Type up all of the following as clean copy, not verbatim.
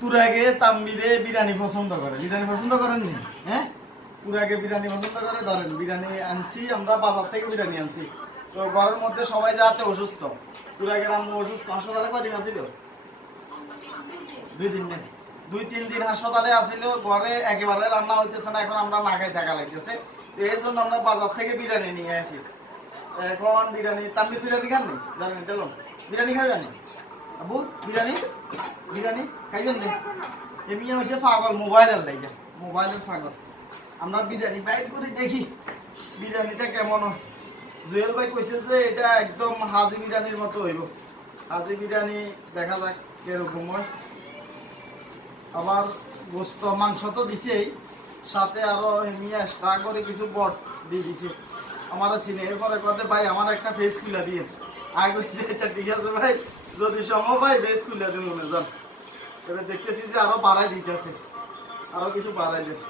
তুরাগে তাম্বিরে বিরিয়ানি পছন্দ করে, বিরিয়ানি পছন্দ করেননি? হ্যাঁ, তুরাগে বিরিয়ানি পছন্দ করে। ধরেন বিরিয়ানি আনছি আমরা, বাজার থেকে বিরিয়ানি আনছি। তো ঘরের মধ্যে সবাই যাতে অসুস্থ, তুরাগের আম্মু অসুস্থ, হাসপাতালে কদিন আছিল? 2 দিন নেই, 2-3 দিন হাসপাতালে আসিল। ঘরে একেবারে রান্না হইতেছে না, এখন আমরা না খাই থাকা লাগতেছে। এর জন্য আমরা বাজার থেকে বিরিয়ানি নিয়ে আসি। এখন বিরিয়ানি, তাম্বির বিরিয়ানি খাননি? জানেন চলুন বিরিয়ানি খাবেন আবু? বিরিয়ানি বিরিয়ানি খাইবেন না? এমনি হয়েছে পাগল, মোবাইলের লাগে, মোবাইলের পাগল। আমরা বিরিয়ানি বাইর করে দেখি বিরিয়ানিটা কেমন হয়। জুয়েল ভাই কইছে যে এটা একদম হাজি বিরিয়ানির মতো হইব। হাজি বিরিয়ানি দেখা যাক কিরকম হয়। আবার গোস্ত মাংস তো দিছেই, সাথে আরো এমনি এক্সট্রা করে কিছু বট দিয়ে দিছে। আমার চিনে এরপরে কথা ভাই আমার একটা ফেস খুলে দিয়ে আগে কইছে আচ্ছা ঠিক আছে ভাই, যদি সম্ভব ভাই ফেস খুলে দিন মনে যান। এবার দেখতেছি যে আরো বাড়াই দিতেছে, আরো কিছু বাড়াই দেয়।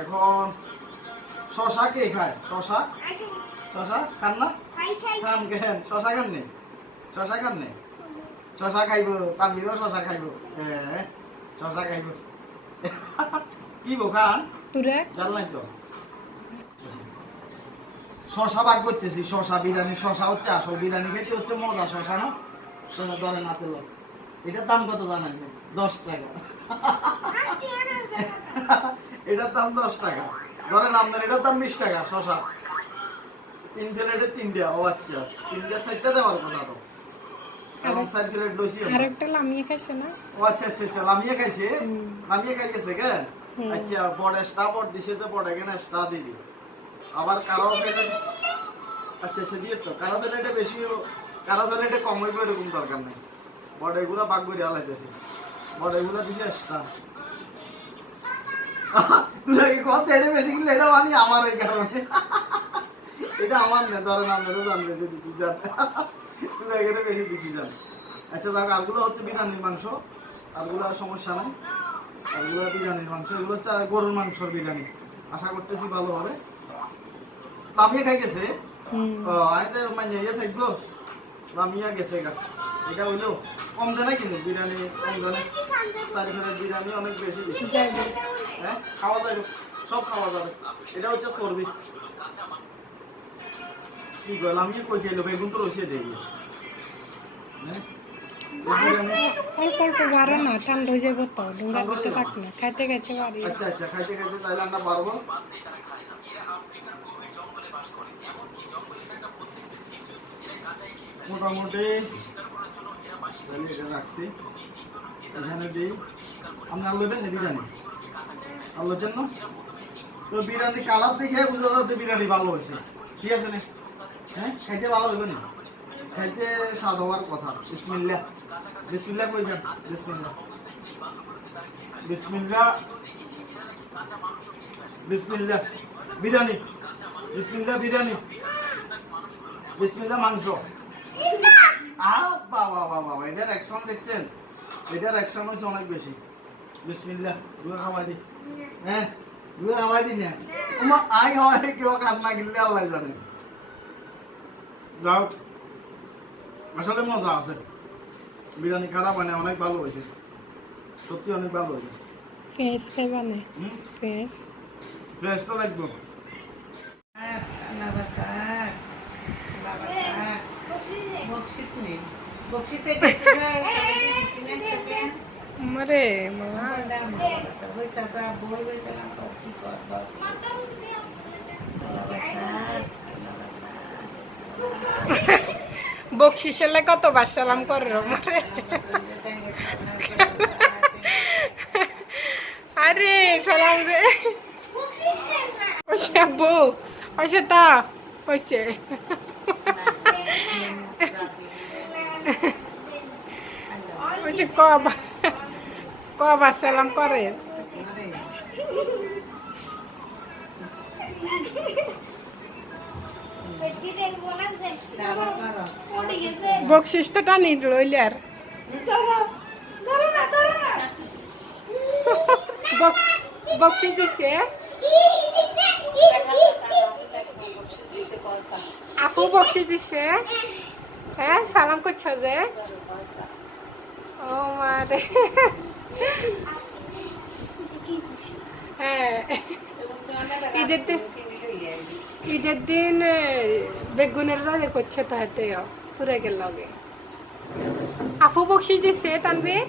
এখন শশা কে খায়? শশা শশা খান না? খান কেন? শশা খান নেই? শশা খান নেই? শশা খাইব, তাম্বিরও শশা খাইব। হ্যাঁ শশা খাইব। কি বো খান? জান নাই তো। শশা বার করতেছি, শশা বিরিয়ানি। শশা হচ্ছে আসল বিরিয়ানি খেতে হচ্ছে মজা। শশা না শশা ধরে না তেল। এটার দাম কত জানেন? 10 টাকা। এটার দাম 10 টাকা। ধরেন আপনার এটার দাম 20 টাকা। শশা 3 প্লেটে 3টা। ও আচ্ছা 3টা 4টা দেওয়ার কথা তো। এবং 4 প্লেট লইছি। আরেকটা লামিয়ে খাইছে না? ও আচ্ছা আচ্ছা আচ্ছা, লামিয়ে খাইছে। লামিয়ে খাই গেছে কেন? আচ্ছা বড় এক্সট্রা বড় দিছে, যে বড় এখানে এক্সট্রা দিয়ে দি। আবার কারো প্লেটে আচ্ছা আচ্ছা দিয়ে তো কারো প্লেটে বেশি, কারো প্লেটে কম হইবে এরকম দরকার নাই। বড় এগুলো বাগ করে আলাইতেছে, বড় এগুলো দিছে এক্সট্রা। তুই কত এটা বেশি কিনলে এটা মানি আমার এই কারণে। এটা আমার না, ধরেন আপনারও জানবে যে দিচ্ছি জান, তুই এখানে বেশি দিচ্ছি জান। আচ্ছা দেখ আরগুলো হচ্ছে বিরিয়ানির মাংস, আরগুলো আর সমস্যা নাই। আরগুলো বিরিয়ানির মাংস, এগুলো হচ্ছে গরুর মাংসর বিরিয়ানি। আশা করতেছি ভালো হবে। লামিয়ে খাই গেছে। ও আইতে মানে ইয়ে থাকবো, লামিয়া গেছে গা। এটা হইলো কম দানে কিন্তু বিরিয়ানি, কম দানে 4 প্লেট বিরিয়ানি অনেক বেশি দিচ্ছে। হ্যাঁ খাওয়া যাবে, সব খাওয়া যাবে। এটা হচ্ছে চর্বি। কি গো লামিয়ে কই খেলো? বেগুন তো রয়েছে দেখি। অল্প অল্প বারো না, ঠান্ডা হয়ে যাবো তো, ডুঙ্গা করতে থাক না, খাইতে খাইতে পারি। আচ্ছা আচ্ছা খাইতে খাইতে তাইলে আমরা পারবো। মোটামুটি এটা রাখছি, এখানে দিই। আপনি আলু দেবেন না বিরিয়ানি? আলুর জন্য তো বিরিয়ানি কালার দেখে বুঝা যাচ্ছে বিরিয়ানি ভালো হয়েছে। ঠিক আছে না? হ্যাঁ খাইতে ভালো হইবে না, খাইতে স্বাদ হওয়ার কথা। বিসমিল্লাহ বিসমিল্লাহ কইবেন। বিসমিল্লাহ বিসমিল্লাহ বিসমিল্লাহ বিরিয়ানি। বিসমিল্লাহ বিরিয়ানি। বিসমিল্লাহ মাংস। বাবা বাবা এটার অ্যাকশন দেখছেন? এটার অ্যাকশন হচ্ছে অনেক বেশি। বিসমিল্লাহ দুয়া খাওয়াই দি। হ্যাঁ দুয়া খাওয়াই দি না আই হয় কেউ কান্না গিললে আল্লাহ জানে। যাও আসলে মজা আছে, বিরিয়ানি খারাপ হয় না, অনেক ভালো হয়েছে, সত্যি অনেক ভালো হয়েছে। ফ্রেশ খাইবা না? ফ্রেশ ফ্রেশ তো লাগবে। মরে মা বকশিসের কতবার সালাম করো মরে। আরে সালাম রে ওইসে আব্বু, ওইসে তা ওইসে ওইসে কবার সালাম করে। বকশিস তো টানি লইলে আর বকশিস দিছে। আপু বকশিস দিছে হ্যাঁ সালাম করছো যে ও মা রে হ্যাঁ ঈদের দিন বেগুনের রাজে করছে তাহাতে পুরে গেল আপু বকশিস দিছে তানবীর